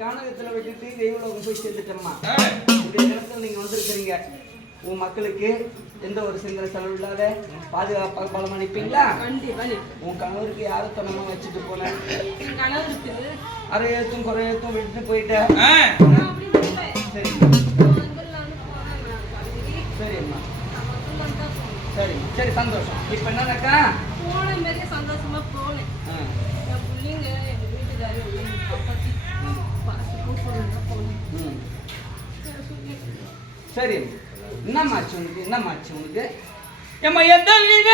கானகத்துல விட்டுட்டு தெய்வலோகம் போய் சேர்ந்துட்டோம்மா. இந்த இடத்துல நீங்க வந்திருக்கிறீங்க. உன் மக்களுக்கு எந்த ஒரு சிந்தனை செலவு இல்லாத பாதுகாப்பாக பலம் அனுப்பிங்களா உன் கணவருக்கு யாரும் தொண்ணமா வச்சுட்டு போன? கணவருக்கு. அரை எழுத்தும் குறை எழுத்தும் விட்டுட்டு போயிட்ட? ஆ, நான் அப்படி இல்லை. சரி போனேன் பழகி. சரி போனேன். சரி சரி சந்தோஷம். இப்ப என்னன்னாக்கா? போன மாரியே சந்தோஷமா போனேன். என் பிள்ளைங்க எங்க வீட்டுக்காரர் எங்க காப்பாத்தி பார்த்து கூப்பிடுங்க போனேன் ம். சரி என்னம்மாச்சு உனக்கு என்னம்மாச்சு உனக்கு எம்மா எந்த எந்த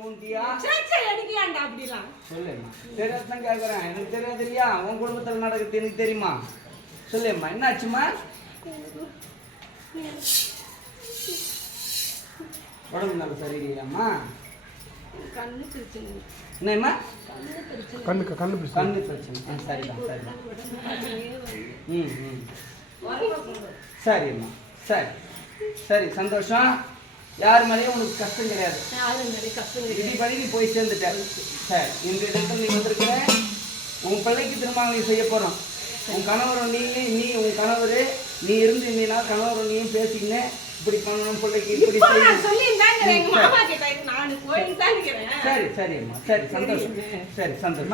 சே, எனக்கு ஏன்டா அப்படிலாம். சொல்லும்மா தெரியாதான் கேட்குறேன் எனக்கு தெரியாது இல்லையா உன் குடும்பத்தில் நடக்குது எனக்கு தெரியுமா? சொல்லும்மா என்னாச்சுமா? உடம்பு நல்ல சரியில்லையாம்மா? கண்ணு பிரச்சனை என்னம்மா? கண்ணு கண்ணு பிரச்சனை. கண்ணு பிரச்சனை. ஆ, சரிதான் சரிதான் உடம்புலயே வந்து ம். ம். சரிம்மா. சரி. சரி சந்தோஷம். யார் மேலேயும் உனக்கு கஷ்டம் கிடையாது. விதிப்படி நீ போய் சேர்ந்துட்ட. சரி இந்த இடத்துல நீ வந்திருக்கிற உன் பிள்ளைக்கு திருமணம் நீ செய்ய போறோம். உன் கணவர் நீ நீ உன் கணவர் நீ இருந்தீங்கன்னா கணவர் நீயும் பேசிக்கின்னு இப்படி பண்ணணும் பிள்ளைக்கு இப்படி. சரி. சரிம்மா சரி சந்தோஷம். சரி சந்தோஷம்.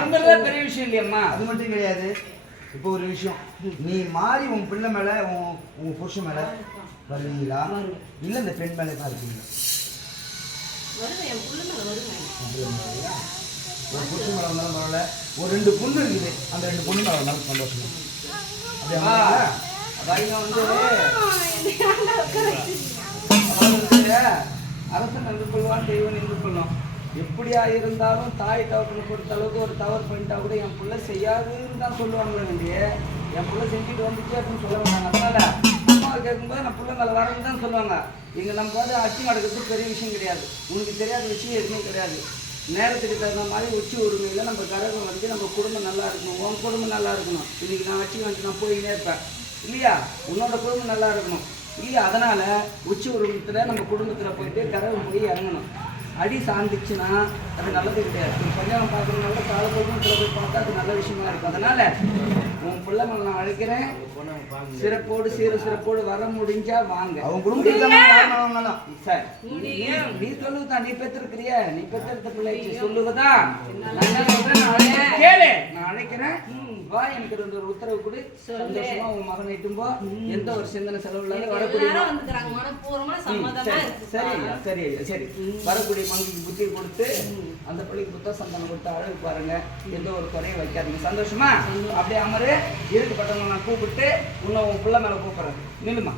இருந்ததே பெரிய விஷயம் இல்லையம்மா. அது மட்டும் கிடையாது. இப்போ ஒரு விஷயம். நீ மாறி உன் பிள்ளை மேல உன் உன் புருஷன் மேல வருவீங்களா இல்ல இந்த பெண் மேல தான் இருக்கீங்களா? ஒரு புருஷன் மேல வந்தாலும் பரவாயில்ல. ஒரு ரெண்டு பொண்ணு இருக்குது. அந்த ரெண்டு பொண்ணு மேல சந்தோஷம். அப்படியா வந்து அரசன் நின்று கொள்வான் தெய்வம் நின்று கொள்ளும். எப்படியா இருந்தாலும் தாய் தவறு கொடுத்த அளவுக்கு ஒரு தவறு பண்ணிட்டா கூட என் பிள்ளை செய்யாதுன்னு தான் சொல்லுவாங்களே வேண்டிய என் பிள்ளை செஞ்சுட்டு வந்துச்சு அப்படின்னு சொல்ல மாட்டாங்க. அதனால அம்மா பிள்ளைங்களை நான் தான் சொல்லுவாங்க. இங்கே நம்ம வந்து அச்சு நடக்கிறது பெரிய விஷயம் கிடையாது. உனக்கு தெரியாத விஷயம் எதுவுமே கிடையாது. நேரத்துக்கு தகுந்த மாதிரி உச்சி உரிமையில் நம்ம கரகம் வந்து நம்ம குடும்பம் நல்லா இருக்கணும். உன் குடும்பம் நல்லா இருக்கணும். இன்னைக்கு நான் அச்சு வந்து நான் போயினே இருப்பேன். இல்லையா? உன்னோட குடும்பம் நல்லா இருக்கணும். இல்லையா? அதனால் உச்சி உருவத்தில் நம்ம குடும்பத்தில் போயிட்டு கரகம் போய் இறங்கணும். அடி சார்ந்துச்சுன்னா அது நல்லது கிடையாது. ஒரு கல்யாணம் பார்க்கறதுனால காலப்போக்கில் போய் பார்த்தா அது நல்ல விஷயமா இருக்கும். அதனால உன் பிள்ளை மேல நான் அழைக்கிறேன் சிறப்போடு சீர சிறப்போடு வர முடிஞ்சா வாங்க. தான் வரணும் சார் நீ நீ சொல்லுவதா நீ பெற்றிருக்கிறிய. நீ பெற்றெடுத்த பிள்ளை சொல்லுவதா. கேளு. நான் அழைக்கிறேன். வா எனக்கு ரெண்டு ஒரு உத்தரவு கொடு. சந்தோஷமா உன் மகனை இட்டும்போ எந்த ஒரு சிந்தனை செலவு இல்லாத வரக்கூடிய சரி. சரி சரி. வரக்கூடிய மங்கிக்கு புத்தி கொடுத்து அந்த பிள்ளைக்கு புத்த சந்தானம் கொடுத்து அழகு பாருங்க. எந்த ஒரு குறையும் வைக்காதீங்க. சந்தோஷமா? அப்படியே அமரு. இருக்கப்பட்டவங்க நான் கூப்பிட்டு உன்னை உன் பிள்ளை மேல கூப்பிடுறேன். நில்லுமா?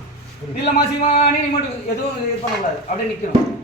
நில்லம்மா சிவானி? நீ மட்டும் எதுவும் இது பண்ணக்கூடாது. அப்படியே நிக்கணும்.